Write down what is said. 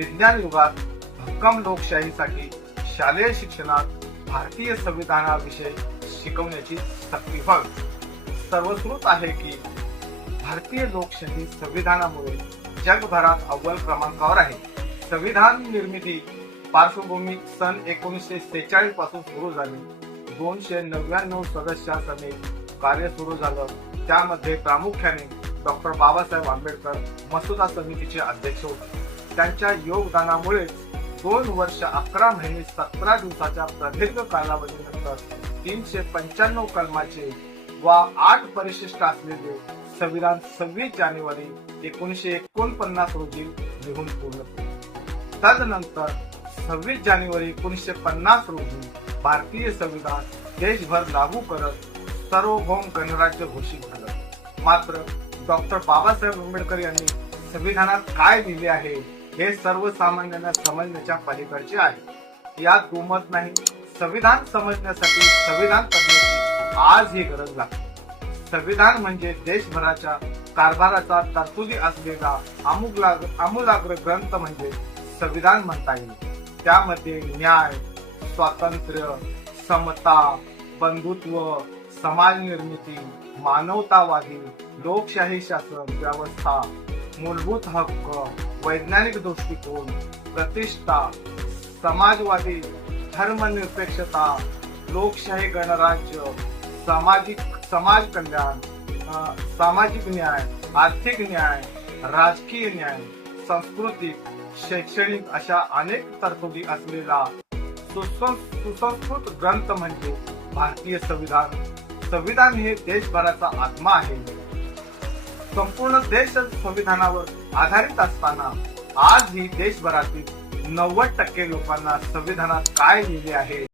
विज्ञान युगात भक्कम लोकशाहीसाठी शालेय शिक्षणात भारतीय संविधानाविषयी शिकवण्याची सक्ती व्हावी। सर्वश्रुत आहे की भारतीय लोकशाही संविधानामुळे जगभरात अव्वल क्रमांकावर आहे। संविधान निर्मिती पार्श्वभूमी सन 1946 पासून सुरू झाली। 299 सदस्यांसहित कार्य सुरू झालं। त्यामध्ये प्रामुख्याने डॉक्टर बाबासाहेब आंबेडकर मसुदा समितीचे अध्यक्ष होते। त्यांच्या योगदानामुळे 2 वर्ष 11 महिने 17 दिवसाच्या प्रदीर्घ कालावधीनंतर 395 कलमाचे व 8 परिशिष्ट असलेले संविधान 26 जानेवारी 1949 रोजी लिहून पूर्ण केले। तदनंतर 26 जानेवारी 1950 रोजी भारतीय संविधान देशभर लागू करत सार्वभौम गणराज्य घोषित झालं। मात्र डॉक्टर बाबासाहेब आंबेडकर यांनी संविधानात काय लिहिले आहे हे सर्वसामान्यांना समजण्याच्या पलीकडचे आहे। यात दुमत नाही। संविधान समजण्यासाठी संविधान करण्याची आज ही गरज लागते। संविधान म्हणजे देशभराच्या कारभाराचा तरतुदी असलेला आमूलाग्र ग्रंथ म्हणजे संविधान म्हणता येईल। त्यामध्ये न्याय, स्वातंत्र्य, समता, बंधुत्व, समाज निर्मिती, मानवतावादी, लोकशाही शासन व्यवस्था, मूलभूत हक्क, वैज्ञानिक दृष्टिकोन, प्रतिष्ठा, समाजवादी, धर्मनिरपेक्षता, लोकशाही गणराज्य, समाज कल्याण, सामाजिक न्याय, आर्थिक न्याय, राजकीय न्याय, सांस्कृतिक, शैक्षणिक अशा अनेक तरतुदी असलेला सुसंस्कृत ग्रंथ म्हणजे भारतीय संविधान। संविधान हे देशभराचा आत्मा आहे। संपूर्ण देश संविधानावर आधारित असताना आजही देशभरातील 90% लोकांना संविधानात काय लिहिले आहे